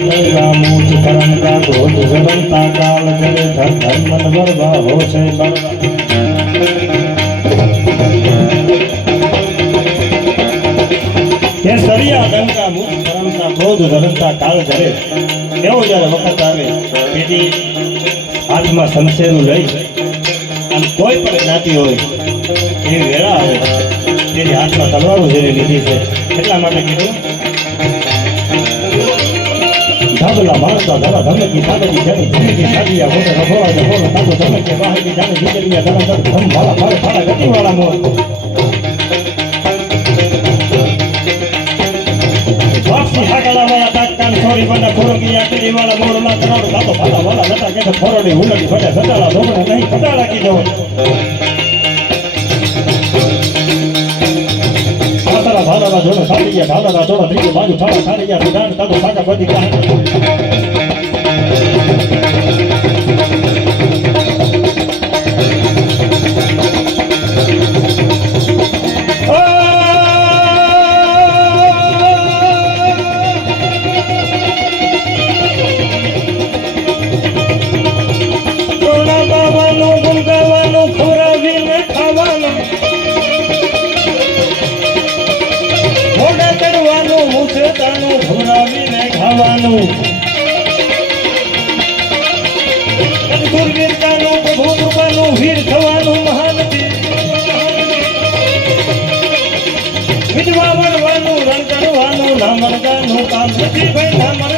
मूठ करंता क्रोध जरंता काल करे धन मन बरवा हो से बरवा केसरिया डंका मूठ करंता क्रोध जरंता काल करे एवो જ્યારે વખત આવે તેથી હાથમાં શમશેરું લઈ અને કોઈ પણ જ્ઞાતિ હોય એવી વેળા આવે તેની હાથમાં તલવારો જેવી લીધી છે એટલા માટે કીધું ધાબલા મારતા ધરા ધમકી સાબજી જણી જિંદગી સાબિયા મોટે રખોડા જે બોલો તાતો ધમકે વાહી જાણે જીતરિયા ધરા ધમ ભાલા ભાલા ભાલા ગતિવાળા મોર વાપસી હાકલાવાળા તાકાન છોરી બના ખોરગી આકડી વાળા મોરમાં તરાડો તાતો ભાલા ભાલા નતા કે ફોરડી હુલડી ફટા સટાળા ધોબડા નહીં ફટાળા કીધો ભાલા જોડો સાડી ગયા ભાલા જોડો ત્રીજી બાજુ છાડા છાડી ગયા સુધાન તાતો સાકા બધી કાહ વીર થવાનું મહાન વિધવા બનવાનું રણ કરવાનું ના મરદાનું કામ નથી ભાઈ ના